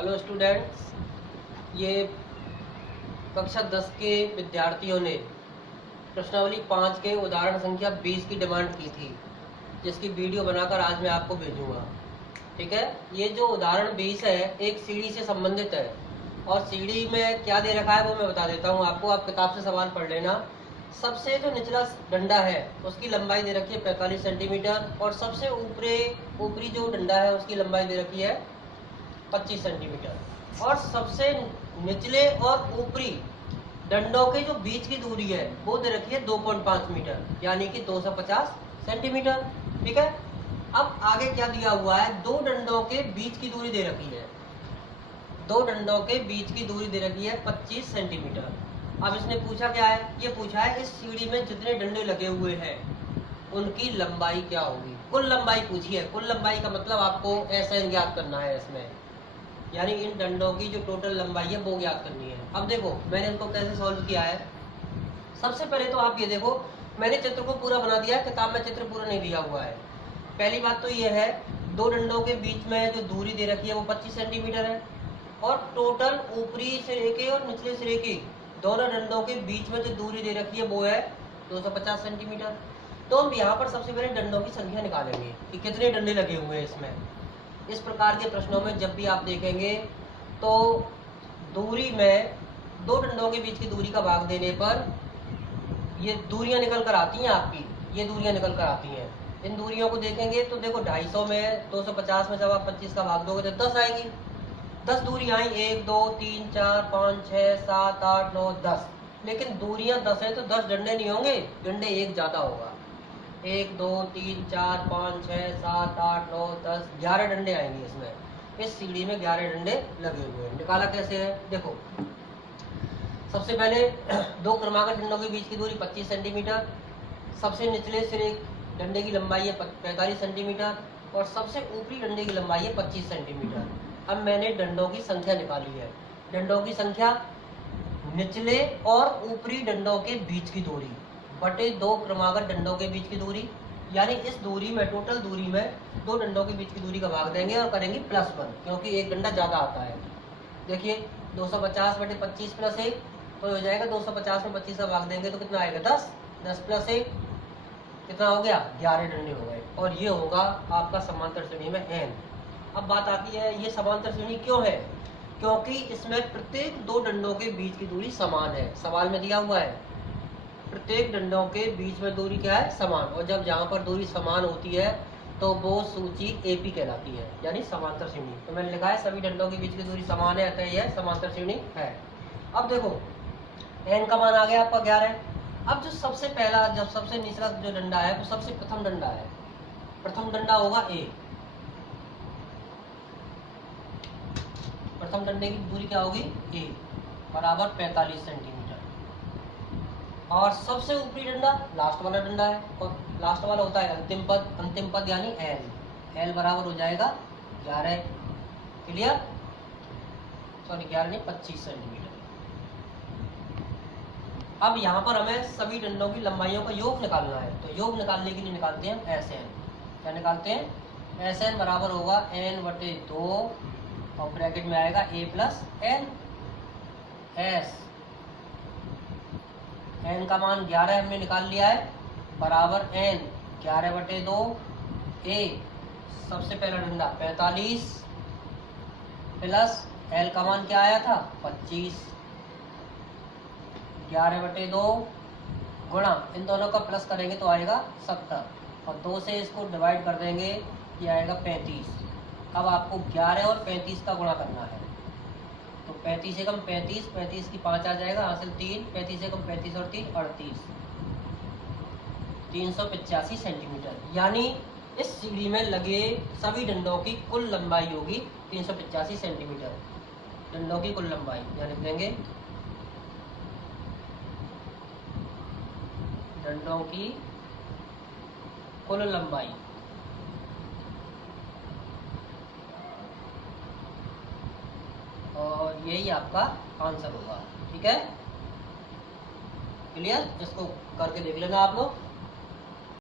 Hello students, ये कक्षा 10 के विद्यार्थियों ने प्रश्नावली 5 के उदाहरण संख्या 20 की डिमांड की थी, जिसकी वीडियो बनाकर आज मैं आपको भेजूंगा। ठीक है, ये जो उदाहरण 20 है एक सीढ़ी से संबंधित है और सीढ़ी में क्या दे रखा है वो मैं बता देता हूँ आपको। आप किताब से सवाल पढ़ लेना। सबसे जो निचला डंडा है उसकी लंबाई दे रखी है 45 सेंटीमीटर और सबसे ऊपरी जो डंडा है उसकी लंबाई दे रखी है 25 सेंटीमीटर और सबसे निचले और ऊपरी डंडों के जो बीच की दूरी है वो दे रखी है 2.5 मीटर यानी कि 250 सेंटीमीटर। ठीक है, अब आगे क्या दिया हुआ है, दो डंडों के बीच की दूरी दे रखी है, दो डंडों के बीच की दूरी दे रखी है 25 सेंटीमीटर। अब इसने पूछा क्या है, ये पूछा है इस सीढ़ी में जितने डंडे लगे हुए हैं उनकी लंबाई क्या होगी। कुल लंबाई पूछी है, कुल लंबाई का मतलब आपको SN ज्ञात करना है इसमें, यानी इन डंडों की जो टोटल लंबाई है वो ज्ञात करनी है। अब देखो मैंने इनको कैसे सॉल्व किया है। सबसे पहले तो आप ये देखो, मैंने चित्र को पूरा बना दिया है, किताब में चित्र पूरा नहीं दिया हुआ है। पहली बात तो ये है, दो डंडों के बीच में जो दूरी दे रखी है वो 25 सेंटीमीटर है और टोटल ऊपरी सिरे के और निचले सिरे के दोनों डंडों के बीच में जो दूरी दे रखी है वो है 250 सेंटीमीटर। तो हम यहाँ पर सबसे पहले डंडों की संख्या निकालेंगे कि कितने डंडे लगे हुए हैं इसमें। इस प्रकार के प्रश्नों में जब भी आप देखेंगे तो दूरी में दो डंडों के बीच की दूरी का भाग देने पर ये दूरियां निकल कर आती हैं आपकी, ये दूरियां निकल कर आती हैं। इन दूरियों को देखेंगे तो देखो 250 में 250 में जब आप 25 का भाग दोगे तो 10 आएगी। 10 दूरी आई, 1 2 3 4 5 6 7 8 9 10। लेकिन दूरियां 10 है तो 10 डंडे नहीं होंगे, डंडे एक ज़्यादा होगा। 1 2 3 4 5 6 7 8 9 10 11 डंडे आएंगे इसमें। इस सीढ़ी में 11 डंडे लगे हुए हैं। निकाला कैसे है, देखो सबसे पहले दो क्रमागत डंडों के बीच की दूरी 25 सेंटीमीटर, सबसे निचले सिरे डंडे की लंबाई है 45 सेंटीमीटर और सबसे ऊपरी डंडे की लंबाई है 25 सेंटीमीटर। अब मैंने डंडों की संख्या निकाली है। डंडों की संख्या निचले और ऊपरी डंडों के बीच की दूरी बटे दो क्रमागत डंडों के बीच की दूरी, यानी इस दूरी में टोटल दूरी में दो डंडों के बीच की दूरी का भाग देंगे और करेंगे +1 क्योंकि एक डंडा ज़्यादा आता है। देखिए 250 बटे 25 + 1 तो हो जाएगा 250 में 25 का भाग देंगे तो कितना आएगा 10, 10 + 1 कितना हो गया, 11 डंडे हो गए और ये होगा आपका समांतर श्रेणी में n। अब बात आती है ये समांतर श्रेणी क्यों है, क्योंकि इसमें प्रत्येक दो डंडों के बीच की दूरी समान है। सवाल में दिया हुआ है प्रत्येक डंडों के बीच में दूरी क्या है, समान। और जब जहाँ पर दूरी समान होती है तो वो सूची AP कहलाती है, यानी समांतर श्रेणी। तो मैंने लिखा है सभी डंडों के बीच की दूरी समान है अतः यह समांतर श्रेणी है। अब देखो n का मान आ गया आपका 11। अब जो सबसे पहला जब सबसे निचला जो डंडा है वो सबसे प्रथम डंडा है, प्रथम डंडा होगा A। प्रथम डंडे की दूरी क्या होगी, A बराबर 45 सेंटीमीटर और सबसे ऊपरी डंडा लास्ट वाला डंडा है और लास्ट वाला होता है अंतिम पद यानी L बराबर हो जाएगा 11। क्लियर, सॉरी 11 नहीं 25 सेंटीमीटर। अब यहाँ पर हमें सभी डंडों की लंबाइयों का योग निकालना है, तो योग निकालने के लिए निकालते हैं SN। क्या निकालते हैं, SN बराबर होगा n/2 और ब्रैकेट में आएगा A + n। S n का मान 11 हमने निकाल लिया है बराबर n 11/2 A सबसे पहला डंडा 45 प्लस L का मान क्या आया था 25, 11/2 गुणा इन दोनों का प्लस करेंगे तो आएगा 70 और 2 से इसको डिवाइड कर देंगे ये आएगा 35। अब आपको 11 और 35 का गुणा करना है तो 35 से कम 35, 35 की 5 आ जाएगा, हासिल 3, 35 से कम 35 और 3 38, 385 सेंटीमीटर। यानी इस सीढ़ी में लगे सभी डंडों की कुल लंबाई होगी 385 सेंटीमीटर। डंडों की कुल लंबाई यहाँ लिख देंगे, डंडों की कुल लंबाई और यही आपका आंसर होगा। ठीक है, क्लियर, इसको करके देख लेना आप लोग।